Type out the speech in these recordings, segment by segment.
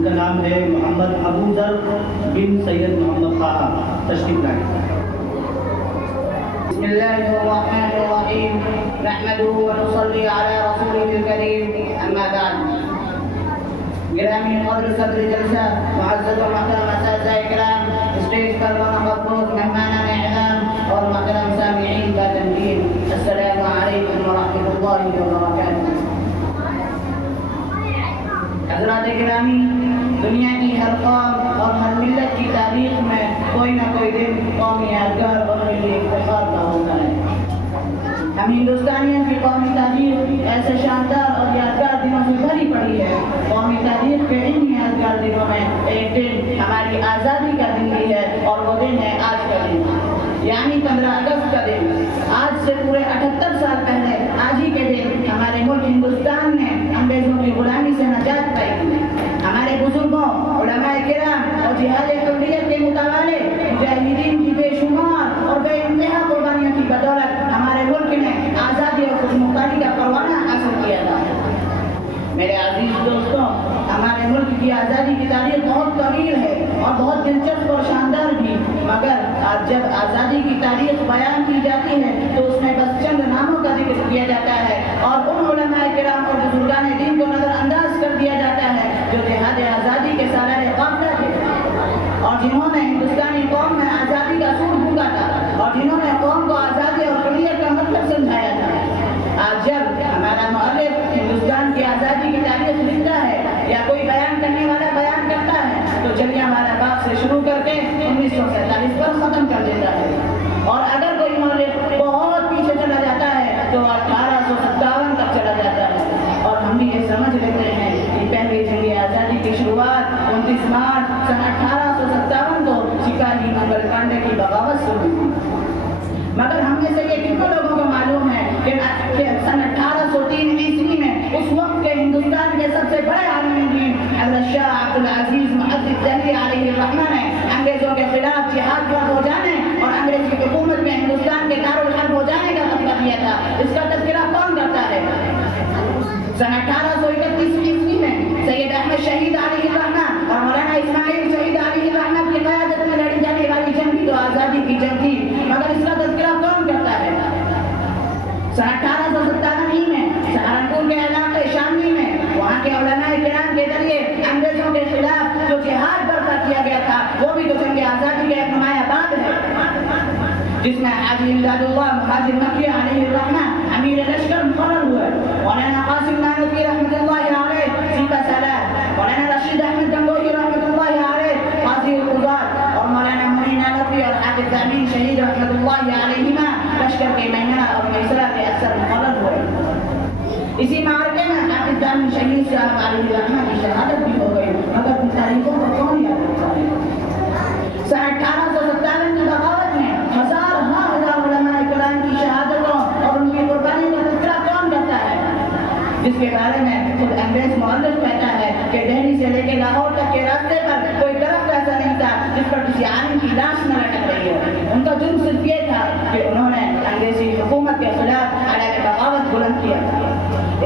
ان کا نام ہے محمد ابو ذر بن سید محمد طه. تشریف لائیں. بسم الله الرحمن الرحيم نحمده ونصلي على رسوله الكريم أما بعد. گرامی قدر صدر جلسہ معزز و محترم اساتذہ اکرام، اسٹیج پر مقبوض مہمانان اعظام اور محترم سامعین کا تمکین، السلام علیکم ورحمۃ اللہ وبرکاتہ. حضرات گرامی، دنیا کی ہر قوم اور ہر ملت کی تاریخ میں کوئی نہ کوئی دن قومی یادگار اور ملی افتخار کا ہوتا ہے. ہم ہندوستانیوں کی قومی تاریخ ایسے شاندار اور یادگار دنوں سے بھری پڑی ہے. قومی تاریخ کے ان یادگار دنوں میں ایک دن ہماری آزادی کا دن بھی ہے، اور وہ دن ہے آج کا دن، یعنی 15 اگست کا دن. آج سے پورے 78 سال پہلے آج ہی کے دن ہمارے ملک ہندوستان نے انگریزوں کی غلامی سے نجات پائی تھی. ہمارے بزرگوں، علماء کرام اور جہاد حریت کے متوالے مجاہدین کی بے شمار اور بے انتہا قربانیوں کی بدولت ہمارے ملک نے آزادی اور خود مختاری کا پروانہ حاصل کیا تھا. میرے عزیز دوستوں، ہمارے ملک کی آزادی کی تاریخ بہت طویل ہے اور بہت دلچسپ اور شاندار بھی، مگر آج جب آزادی کی تاریخ بیان کی جاتی ہے تو اس میں بس چند ناموں کا ذکر کیا جاتا ہے اور ان علماء کرام اور بزرگان دین کو نظر انداز کر دیا جاتا ہے جو جہاد آزادی کے سالار قافلہ تھے اور جنہوں نے ہندوستانی قوم میں آزادی کا سور پھونکا تھا اور جنہوں نے قوم کو آزادی اور حریت کا مطلب سمجھایا تھا. آج جب ہمارا مؤلف ہندوستان کی آزادی کی تاریخ لکھتا ہے یا کوئی بیان کرنے والا بیان کرتا ہے تو جلیانوالہ باغ سے شروع کر کے 1947 پر ختم کر دیتا ہے. اور اگر کوئی مؤلف بہت پیچھے چلا جاتا ہے تو 1857 تک چلا جاتا ہے. اور ہم بھی یہ سمجھ لیتے ہیں کہ پہلی جنگ آزادی کی شروعات 29 مارچ سن 1857 کو سپاہی منگل پانڈے کی بغاوت سے ہوئی تھی. مگر ہم میں سے یہ کتنے لوگوں کو معلوم ہے کہ سن 1803 عیسوی میں اس وقت کے ہندوستان کے سب سے بڑے عالم دین حضرت شاہ عبد العزیز محدث دہلوی علیہ الرحمہ نے انگریزوں کے خلاف جہاد فرض ہو جانے اور انگریزی حکومت میں ہندوستان کے دارالحرب ہو جانے کا خطبہ دیا تھا. اس کا تذکرہ کون کرتا ہے؟ سن 1831 عیسوی میں سید احمد شہید علیہ الرحمہ اور مولانا اسماعیل شہید علیہ الرحمہ کی قیادت میں لڑی جانے والی جنگ بھی تو آزادی کی جنگ تھی، مگر اس کا تذکرہ کون کرتا ہے؟ سن 1857 میں سہارنپور کے علاقے شاملی میں وہاں کے علماء کرام کے ذریعے انگریزوں کے خلاف جو جہاد برپا کیا گیا تھا وہ بھی تو جنگ آزادی کا ایک نمایاں بات ہے، جس میں حاجی امداد اللہ مہاجر مکی علیہ الرحمہ امیر لشکر مقرر ہوئے. مولانا قاسم نانوتوی رحمۃ اللہ علیہ سپہ سالار، مولانا رشید احمد گنگوہی رحمۃ اللہ علیہ قاضی القضات اور مولانا منی نانوتوی اور حافظ امین شہید رحمۃ اللہ علیہما لشکر کے مہمانہ اور میسرہ کے افسر مقرر ہوئے. اسی معرکے میں حافظ امین شہید صاحب علیہ الرحمہ کی شہادت بھی ہو گئی، مگر ان تاریخوں کو کون یاد رکھتا ہے؟ سن 1857 کی بغاوت میں ہزار علماء کرام کی شہادتوں اور ان کی قربانی کا تذکرہ کون کرتا ہے؟ جس کے بارے میں خود انگریز مؤلف کہتا ہے کہ دہلی سے لے کے لاہور تک کے راستے پر کوئی درخت ایسا نہیں تھا جس پر کسی عالم کی لاش نہ لٹک رہی ہو. ان کا جرم صرف یہ تھا کہ انہوں نے انگریزی حکومت کے خلاف علیہ بغاوت بلند کیا تھا.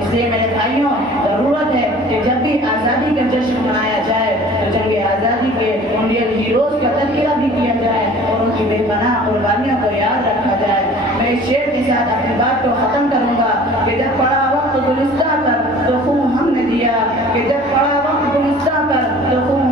اس لیے میرے بھائیوں، ضرورت ہے کہ جب بھی آزادی کا جشن منایا جائے تو جنگ آزادی کے انڈین ہیروز کا تذکرہ بھی کیا جائے اور ان کی بے پناہ قربانیوں کو یاد رکھا جائے. میں اس شعر کے ساتھ اپنی بات کو ختم کروں گا کہ جب پڑا وقت گلستہ پر تو خون ہم نے دیا، کہ جب پڑا وقت گلستہ پر تو خون